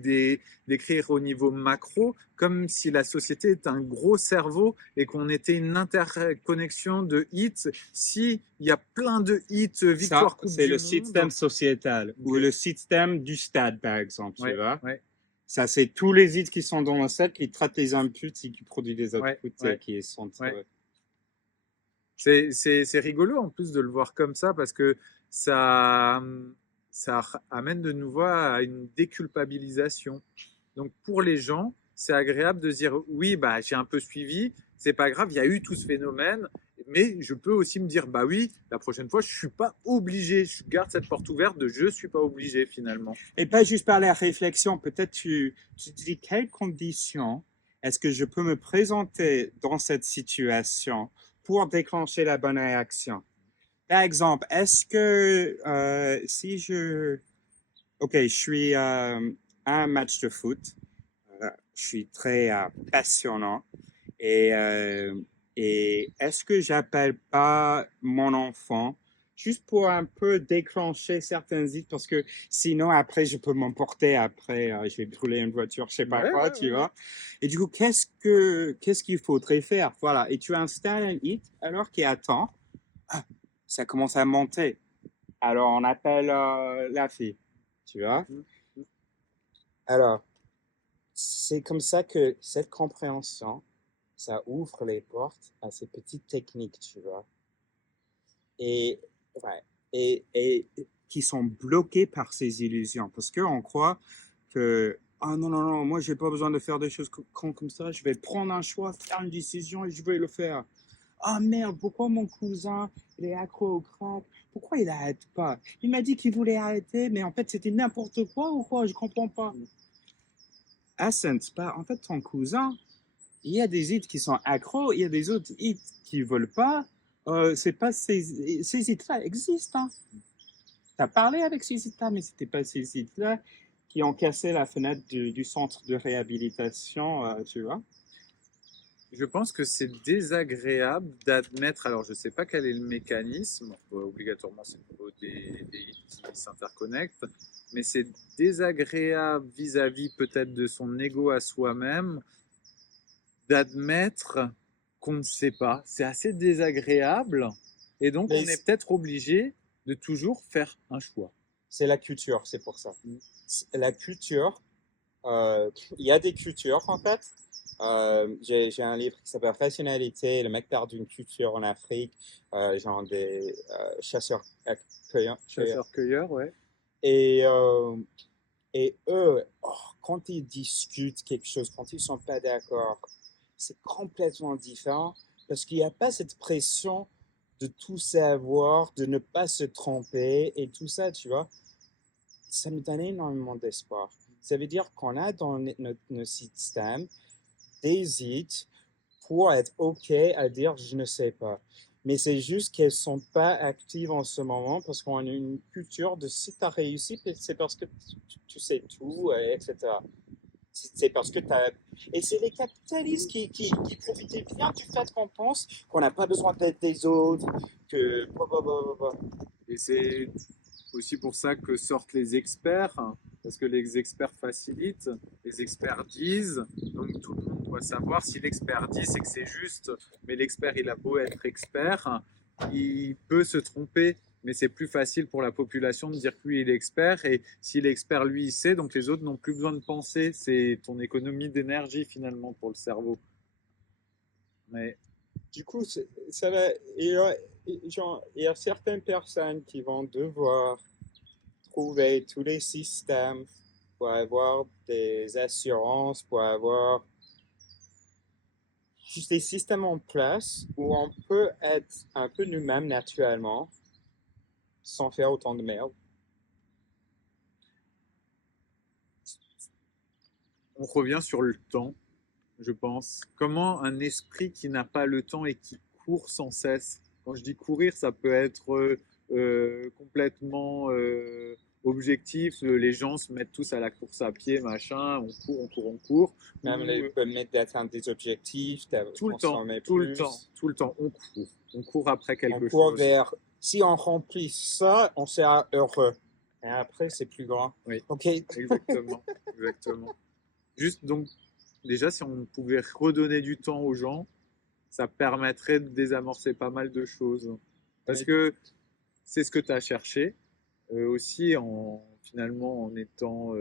décrire au niveau macro, comme si la société est un gros cerveau et qu'on était une interconnexion de hits. Si il y a plein de hits, victoire coupe c'est du le monde, système sociétal ou le système du stade, par exemple, tu vois. Ouais. Ça, c'est tous les hits qui sont dans le set qui traitent les inputs et qui produisent des outputs qui sont. C'est rigolo en plus de le voir comme ça parce que ça, amène de nouveau à une déculpabilisation. Donc pour les gens, c'est agréable de se dire oui, bah, j'ai un peu suivi, c'est pas grave, il y a eu tout ce phénomène, mais je peux aussi me dire bah oui, la prochaine fois, je suis pas obligé, je garde cette porte ouverte de je suis pas obligé finalement. Et pas juste par la réflexion, peut-être tu te dis quelles conditions est-ce que je peux me présenter dans cette situation pour déclencher la bonne réaction. Par exemple, est-ce que si ok, je suis à un match de foot, je suis très passionnant et, et est-ce que j'appelle pas mon enfant juste pour un peu déclencher certains idées parce que sinon après je peux m'emporter après je vais brûler une voiture je sais pas quoi tu vois et du coup qu'est-ce qu'il faudrait faire voilà et tu installes un hit alors qu'il attend ah, ça commence à monter alors on appelle la fille tu vois alors c'est comme ça que cette compréhension ça ouvre les portes à ces petites techniques, tu vois. Et, ouais, et qui sont bloquées par ces illusions. Parce qu'on croit que, ah non, non, non, moi, j'ai pas besoin de faire des choses comme ça. Je vais prendre un choix, faire une décision et je vais le faire. Ah merde, pourquoi mon cousin, il est accro au crack? Pourquoi il n'arrête pas? Il m'a dit qu'il voulait arrêter, mais en fait, c'était n'importe quoi ou quoi? Je comprends pas. Essence, pas. En fait, ton cousin, il y a des hits qui sont accros, il y a des autres hits qui ne veulent pas. C'est pas ces hits-là existent. Hein. Tu as parlé avec ces hits-là, mais ce n'était pas ces hits-là qui ont cassé la fenêtre du centre de réhabilitation, tu vois. Je pense que c'est désagréable d'admettre, alors je ne sais pas quel est le mécanisme, obligatoirement c'est des hits qui s'interconnectent, mais c'est désagréable vis-à-vis peut-être de son ego à soi-même d'admettre qu'on ne sait pas. C'est assez désagréable et donc Mais on est peut-être obligé de toujours faire un choix. c'est la culture, c'est pour ça. La culture, il y a des cultures en fait. J'ai un livre qui s'appelle Rationalité. Le mec part d'une culture en Afrique, genre des chasseurs-cueilleurs. Chasseur-cueilleur, ouais. Et, euh, et eux, oh, quand ils discutent quelque chose, quand ils sont pas d'accord, c'est complètement différent parce qu'il n'y a pas cette pression de tout savoir, de ne pas se tromper et tout ça, tu vois. Ça me donne énormément d'espoir. Ça veut dire qu'on a dans notre système des hits pour être OK à dire je ne sais pas. Mais c'est juste qu'elles ne sont pas actives en ce moment parce qu'on a une culture de si tu as réussi, c'est parce que tu sais tout, etc. C'est parce que tu as. Et c'est les capitalistes qui profitaient bien du fait qu'on pense qu'on n'a pas besoin d'être des autres, que. Et c'est aussi pour ça que sortent les experts, parce que les experts facilitent, les experts disent, donc tout le monde doit savoir si l'expert dit c'est que c'est juste, mais l'expert il a beau être expert, il peut se tromper, mais c'est plus facile pour la population de dire que lui il est expert, et si l'expert lui il sait, donc les autres n'ont plus besoin de penser, c'est ton économie d'énergie finalement pour le cerveau. Mais Du coup, ça va. Il y a certaines personnes qui vont devoir trouver tous les systèmes pour avoir des assurances, pour avoir juste des systèmes en place où on peut être un peu nous-mêmes naturellement sans faire autant de merde. on revient sur le temps, je pense. Comment un esprit qui n'a pas le temps et qui court sans cesse. Quand je dis courir, ça peut être complètement objectif. Les gens se mettent tous à la course à pied, machin, on court, on court, on court. Même Ou, les permettre d'atteindre des objectifs, de tout le temps, consommer tout le plus. temps, tout le temps, on court. On court après On quelque court chose. vers. Si on remplit ça, on sera heureux. Et après, c'est plus grand. Oui, OK. exactement, exactement. Juste donc, déjà, si on pouvait redonner du temps aux gens, ça permettrait de désamorcer pas mal de choses. Parce que c'est ce que tu as cherché, aussi finalement en étant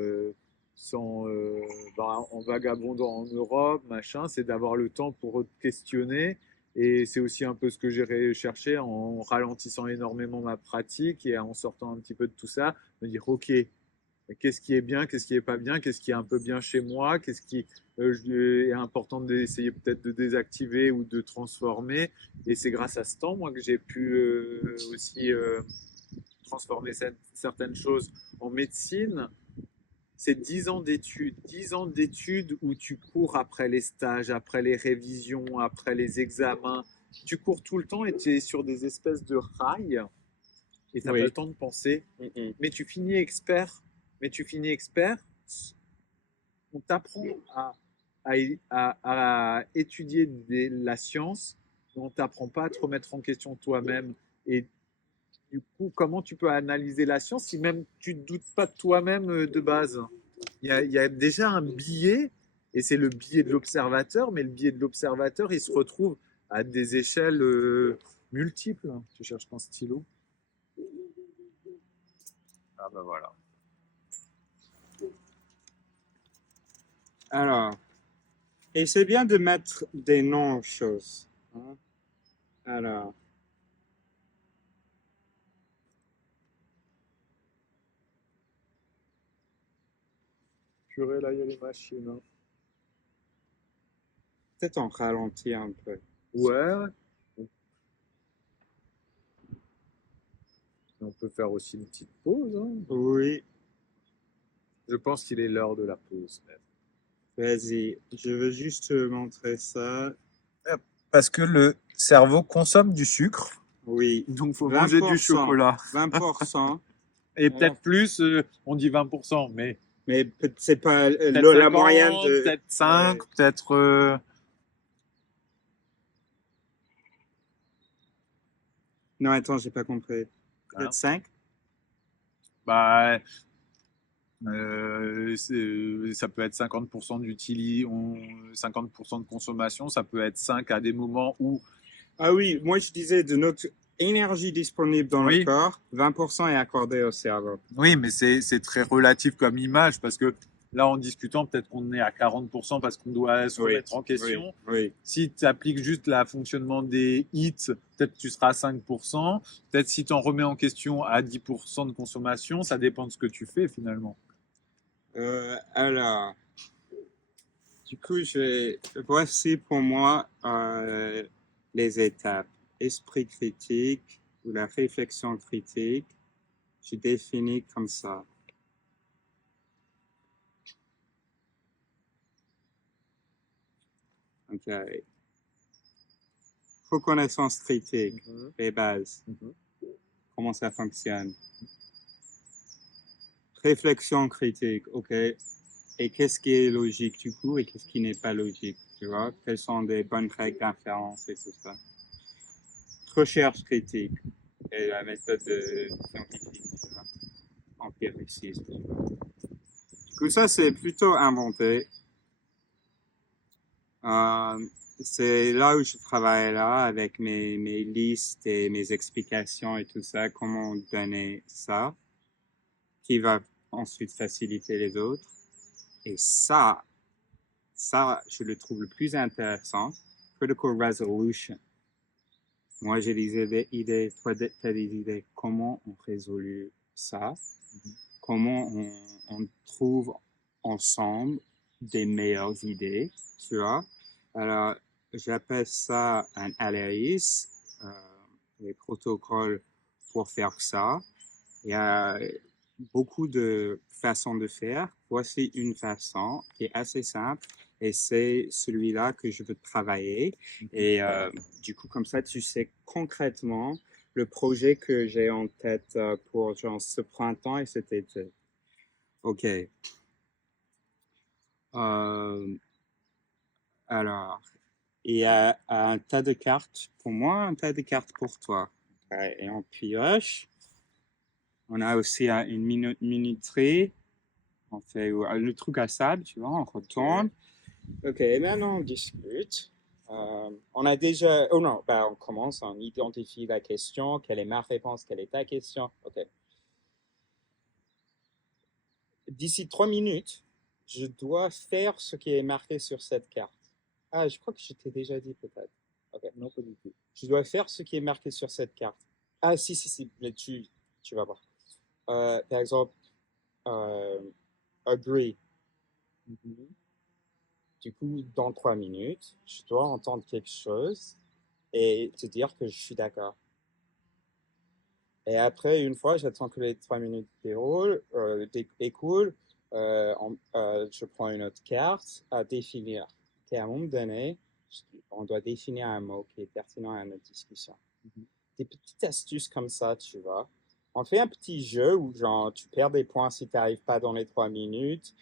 sans, en vagabondant en Europe, machin, c'est d'avoir le temps pour te questionner Et c'est aussi un peu ce que j'ai recherché en ralentissant énormément ma pratique et en sortant un petit peu de tout ça, me dire, OK, qu'est-ce qui est bien, qu'est-ce qui est pas bien, qu'est-ce qui est un peu bien chez moi, qu'est-ce qui est important d'essayer peut-être de désactiver ou de transformer. Et c'est grâce à ce temps, moi, que j'ai pu aussi transformer certaines choses en médecine. C'est 10 ans d'études où tu cours après les stages, après les révisions, après les examens. Tu cours tout le temps et tu es sur des espèces de rails et tu n'as pas le Oui. temps de penser. Mhm. Mais tu finis expert. Mais tu finis expert. On t'apprend à, à étudier la science, mais on t'apprend pas à te remettre en question toi-même. Et du coup, comment tu peux analyser la science si même tu ne doutes pas de toi-même de base? Il y a déjà un biais, et c'est le biais de l'observateur, mais le biais de l'observateur, il se retrouve à des échelles multiples. Tu cherches ton stylo? Ah ben voilà. Alors, et c'est bien de mettre des noms aux choses, hein. Alors, Purée, là, il y a les machines, hein. peut-être on ralentit un peu. Ouais, on peut faire aussi une petite pause, hein. Oui, Je pense qu'il est l'heure de la pause. vas-y. Je veux juste te montrer ça. Parce que le cerveau consomme du sucre, Oui, donc il faut manger du 20%. chocolat. 20%. Et Alors, peut-être plus, on dit 20%, mais mais c'est pas peut-être la moyenne 50, de. peut-être 5, Ouais. peut-être... Non, attends, j'ai pas compris. Peut-être hein. 5? Bah, ça peut être 50% 50% de consommation, ça peut être 5 à des moments où... Ah oui, moi je disais de notre énergie disponible dans le Oui, corps, 20% est accordé au cerveau. oui, mais c'est très relatif comme image parce que là, en discutant, peut-être qu'on est à 40% parce qu'on doit se Oui, remettre en oui, question. oui. Si tu appliques juste le fonctionnement des hits, peut-être tu seras à 5%. Peut-être si tu en remets en question à 10% de consommation, ça dépend de ce que tu fais finalement. Alors, du coup, voici pour moi les étapes. Esprit critique ou la réflexion critique, je définis comme ça. Ok. Reconnaissance critique, les bases, comment ça fonctionne. Réflexion critique, ok. Et qu'est-ce qui est logique du coup et qu'est-ce qui n'est pas logique, tu vois? Quelles sont des bonnes règles d'inférence et tout ça. Recherche critique et la méthode scientifique, tu vois, empiricisme. Du coup, ça, c'est plutôt inventé. Euh, c'est là où je travaille là avec mes listes et mes explications et tout ça, comment donner ça, qui va ensuite faciliter les autres. Et ça, je le trouve le plus intéressant. Critical resolution. Moi, j'ai des idées, toi, tu as des idées. Comment on résout ça? Comment on trouve ensemble des meilleures idées, tu vois? Alors, j'appelle ça un analyse, les protocoles pour faire ça. Il y a beaucoup de façons de faire. Voici une façon qui est assez simple et c'est celui-là que je veux travailler. Et du coup, comme ça, tu sais concrètement le projet que j'ai en tête pour genre, ce printemps et cet été. OK. Alors, il y a un tas de cartes pour moi, un tas de cartes pour toi. Ouais, et on pioche. On a aussi une minuterie. On fait le truc à sable, tu vois, on retourne. Ok, maintenant on discute. On a déjà. Oh non, bah on commence, on identifie la question. Quelle est ma réponse? Quelle est ta question? Ok. D'ici 3 minutes, je dois faire ce qui est marqué sur cette carte. Ah, je crois que je t'ai déjà dit peut-être. Ok. Non, pas du tout. Je dois faire ce qui est marqué sur cette carte. Ah, si, mais tu vas voir. Par exemple, euh, agree. Mhm. Du coup, dans 3 minutes, je dois entendre quelque chose et te dire que je suis d'accord. Et après, une fois, j'attends que les 3 minutes écoulent. Je prends une autre carte à définir. Et à un moment donné, on doit définir un mot qui est pertinent à notre discussion. Mhm. Des petites astuces comme ça, tu vois. On fait un petit jeu où genre, tu perds des points si tu n'arrives pas dans les 3 minutes.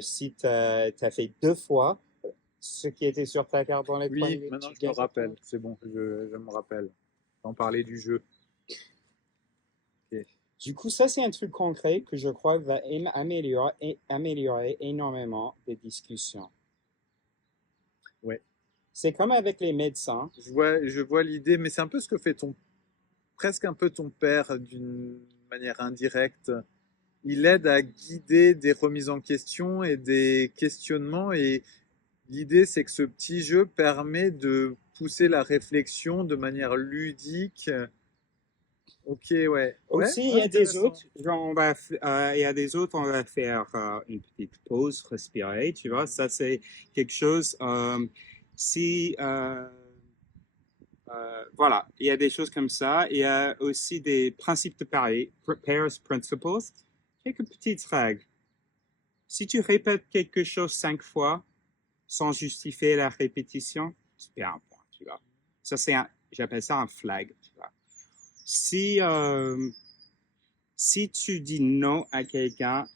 Si tu as fait 2 fois ce qui était sur ta carte dans les trois Oui, minutes, maintenant tu je me gagnes un point. rappelle. C'est bon, je me rappelle. On parlait du jeu. Ok. Du coup, ça, c'est un truc concret que je crois va améliorer énormément les discussions. Ouais. C'est comme avec les médecins. Je vois l'idée, mais c'est un peu ce que fait presque un peu ton père d'une manière indirecte. Il aide à guider des remises en question et des questionnements. Et l'idée, c'est que ce petit jeu permet de pousser la réflexion de manière ludique. Ok, ouais. Ouais, Aussi, il ouais, y a des intéressant. autres, genre il y a des autres, on va faire une petite pause, respirer, tu vois. Ça, c'est quelque chose. Si, voilà, il y a des choses comme ça. Il y a aussi des principes de Paris, Paris Principles, quelques petites règles. Si tu répètes quelque chose 5 fois sans justifier la répétition, tu perds un point, tu vois. Ça, j'appelle ça un flag, tu vois. Si, si tu dis non à quelqu'un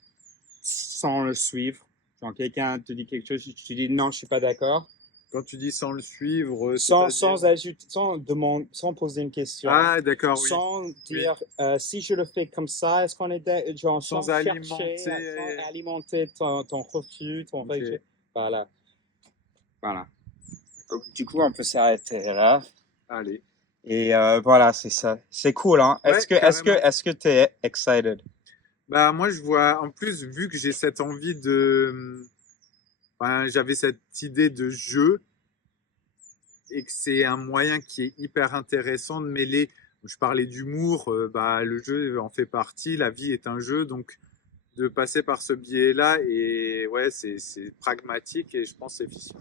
sans le suivre, quand quelqu'un te dit quelque chose, tu dis non, je suis pas d'accord, Quand tu dis sans le suivre, sans, c'est-à-dire... sans, ajouter, sans poser une question, Ah, d'accord, oui. sans Oui. dire si je le fais comme ça, est-ce qu'on est genre, Sans sans chercher, sans alimenter. alimenter ton refus, ton rejet. Ok. Voilà. Voilà. Donc, du coup, on peut s'arrêter là. Allez. Et voilà, c'est ça. C'est cool, hein? Ouais, carrément. Est-ce que t'es excited? Bah, moi, je vois, en plus, vu que j'ai cette envie de. Enfin, j'avais cette idée de jeu et que c'est un moyen qui est hyper intéressant de mêler. Je parlais d'humour, bah, le jeu en fait partie, la vie est un jeu, donc de passer par ce biais-là, et ouais, c'est pragmatique et je pense c'est efficient.